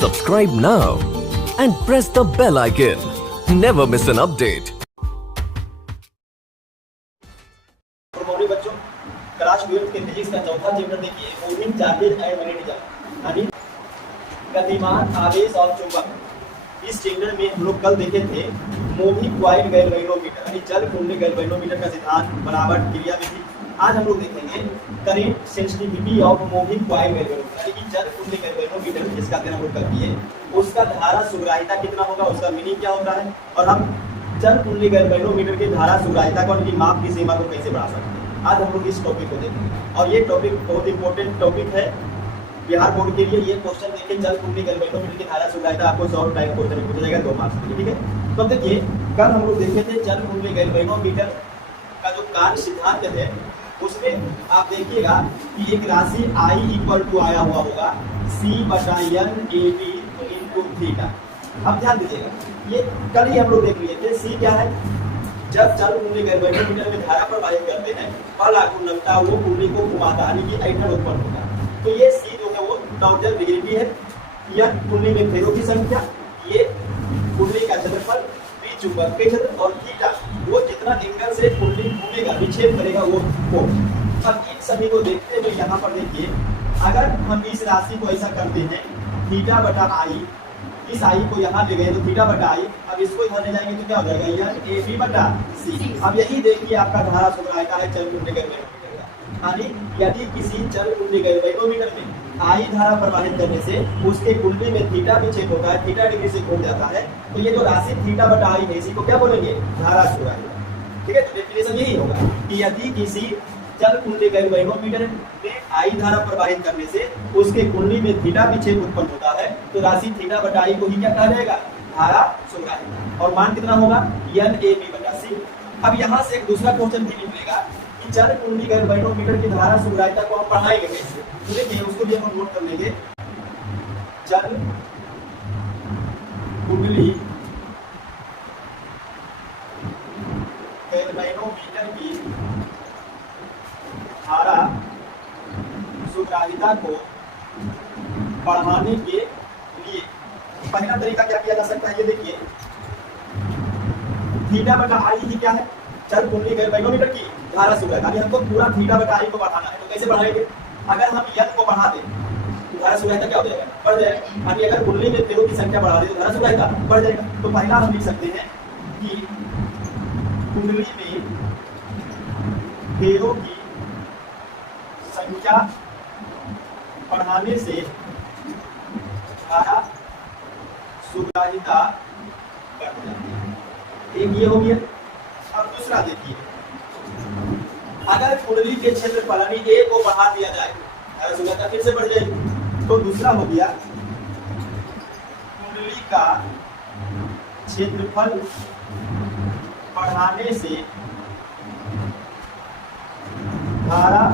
Subscribe now and press the bell icon. Never miss an update. Morning बच्चों, class 12 के physics का चौथा chapter देखिए, मूविंग चार्जेस एंड मैग्नेटिज्म यानी गतिमान आवेश और चुंबक। इस चैप्टर में हम लोग कल देखे थे मूविंग कॉइल गैल्वेनोमीटर यानी चल कुंडली गैल्वेनोमीटर का सिद्धांत बराबर क्रिया विधि। आज हम लोग देखेंगे current sensitivity of moving coil galvanometer यानी कि चल कुंडली गैल्वेनोमीटर जिसका अध्ययन हम लोग कर दिए, उसका धारा सुग्राहिता कितना होगा, उसका मीनिंग क्या होता है, और हम चल कुंडली गैल्वेनोमीटर की धारा सुग्राहिता को उनकी माप की सीमा को कैसे बढ़ा सकते हैं। आज हम लोग इस टॉपिक को देखेंगे और ये टॉपिक बहुत इंपॉर्टेंट टॉपिक है बिहार बोर्ड के लिए। ये क्वेश्चन देखिए, चल कुंडली गैल्वेनोमीटर की धारा सुग्राहिता आपको 100 टाइप क्वेश्चन पूछा जाएगा 2 मार्क्स के लिए, ठीक है। तो देखिए, कल हम लोग देखे थे चल कुंडली गैल्वेनोमीटर का जो कार्य सिद्धांत है, उसमें आप देखिएगा कि एक राशि I इक्वल टू आया हुआ होगा C/N/AB इंटू थीटा। अब ध्यान दीजिएगा, ये कल ही हम लोग देख लिए थे। C क्या है, जब चल कुंडली गैल्वेनोमीटर में धारा प्रवाहित करते हैं, बल आघूर्णकता वो कुंडली को घुमाता है, यानी कि ऐंठन उत्पन्न होता है। तो ये C जो है वो टॉर्जन डिग्री है, यह कुंडली में फेरों की संख्या, ये कुंडली का क्षेत्रफल, B चुंबक के क्षेत्र, और थीटा वो जितना एंगल से कुंडली घूमेगा, विक्षेप करेगा वो कोण। अब इन सभी को देखते हुए यहाँ पर देखिए, अगर हम इस राशि को ऐसा करते हैं थीटा बटा आई, इस आई को यहाँ ले गए तो थीटा बटा आई, अब इसको यहाँ ले जाएंगे तो क्या हो जाएगा, यह ए बी बटा सी। अब यही देखिए आपका धारा सुग्राहिता है चल कुंडली गैल्वेनोमीटर का, यानी यदि किसी चल कुंडली गैल्वेनोमीटर में आई धारा प्रवाहित करने से उसके कुंडली में थीटा विक्षेप होता है, थीटा डिग्री से घूम जाता है, तो ये जो राशि थीटा बटा आई है इसी को क्या बोलेंगे, धारा सुग्राहिता, ठीक है। तो डेफिनेशन यही होगा कि यदि किसी चल कुंडली गैल्वेनोमीटर में आई धारा प्रवाहित करने से उसके कुंडली में थीटा विक्षेप उत्पन्न होता है, तो राशि थीटा बटा आई को ही क्या कहा जाएगा, धारा सुग्राहिता, और मान कितना होगा, N/AB बटा C। अब यहाँ से एक दूसरा क्वेश्चन भी निकलेगा कि चल कुंडली गैल्वेनोमीटर की धारा सुग्राहिता को हम पढ़ाएंगे कैसे, तो देखिए उसको भी हम नोट कर लेंगे। चल कुंडली गैल्वेनोमीटर की धारा सुग्राहिता को बढ़ाने के लिए पहला तरीका क्या किया जा सकता है, ये देखिए थीटा बटा आई ही क्या है, चल कुंडली गैल्वेनोमीटर की धारा सुग्राहिता, यानी हमको पूरा थीटा बटा आई को बढ़ाना है। तो कैसे बढ़ाएंगे, अगर हम n को बढ़ा दें तो धारा सुग्राहिता क्या हो जाएगा, बढ़ जाएगा। यानी अगर कुंडली में फेरों की संख्या बढ़ा दें तो धारा सुग्राहिता बढ़ जाएगा। तो पहला हम लिख सकते हैं कि कुंडली में फेरों की संख्या बढ़ाने से धारा सुग्राहिता बढ़ जाती है। एक ये हो गया। अब दूसरा देखिए, अगर कुंडली के क्षेत्रफल यानी A को बढ़ा दिया जाए, धारा सुग्राहिता फिर से बढ़ जाएगी। तो दूसरा हो गया, कुंडली का क्षेत्रफल बढ़ाने से धारा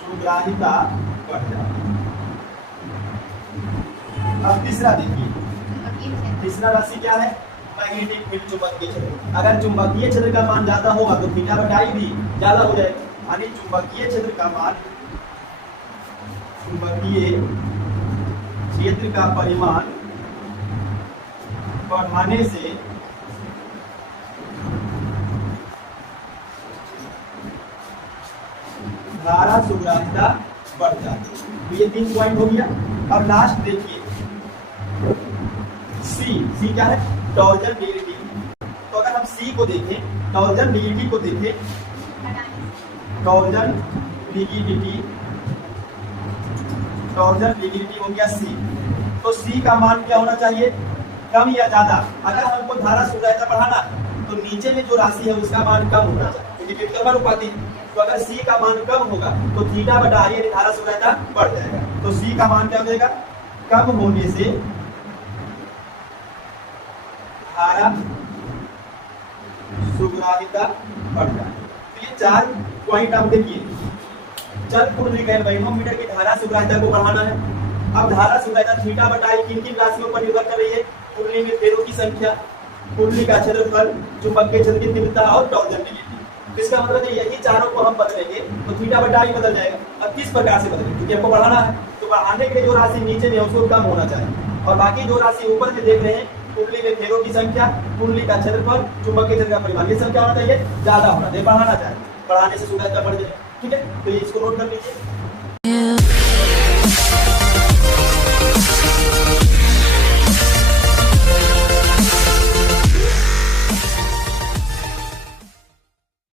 सुग्राहिता बढ़ जाती है। अब तीसरा देखिए, तीसरा राशि क्या है, मैग्नेटिक फील्ड, चुंबकीय क्षेत्र। अगर चुंबकीय क्षेत्र का मान ज्यादा होगा तो थीटा बटा आई भी ज्यादा हो जाएगा, यानी चुंबकीय क्षेत्र का मान, चुंबकीय क्षेत्र का परिमाण बढ़ाने से धारा सुग्राहिता बढ़ जाती है। तो ये 3 पॉइंट हो गया। अब लास्ट देखिए, C क्या है, टॉर्जन डिग्री। तो अगर हम C को देखें, टॉर्जन डिग्री को देखें, टॉर्जन डिग्री हो गया C। तो C का मान क्या होना चाहिए, कम या ज्यादा। अगर हमको धारा सुग्राहिता बढ़ाना तो नीचे में जो राशि है उसका मान कम होना चाहिए, क्योंकि क्रिटिकल अनुपाती। तो अगर C का मान कम होगा तो थीटा बटा आई यानी धारा सुग्राहिता बढ़ जाएगा। तो C का मान क्या हो जाएगा, कम होने से धारा सुग्राहिता बढ़ जाएगी। तो ये 4 पॉइंट आप देखिए, चल कुंडली गैल्वेनोमीटर की धारा सुग्राहिता को बढ़ाना है। अब धारा सुग्राहिता थीटा बटा आई किन किन राशियों पर निर्भर कर रही है, कुंडली में फेरों की संख्या, कुंडली का क्षेत्रफल, चुंबकीय क्षेत्र की तीव्रता और टॉर्जन डिग्री। इसका मतलब है यही चारों को हम बदलेंगे तो थीटा बटा आई बदल जाएगा। अब किस प्रकार से बदलेंगे, क्योंकि हमको बढ़ाना है तो बढ़ाने के लिए जो राशि नीचे में है उसको कम होना चाहिए, और बाकी जो राशि ऊपर में देख रहे हैं कुंडली में फेरों की संख्या, कुंडली का क्षेत्रफल, चुंबकीय क्षेत्र का परिमाण, ये सब क्या होना चाहिए, ज्यादा होना चाहिए, बढ़ाना चाहिए, बढ़ाने से सुंदरता बढ़ जाए। ठीक है, तो इसको नोट कर लीजिए।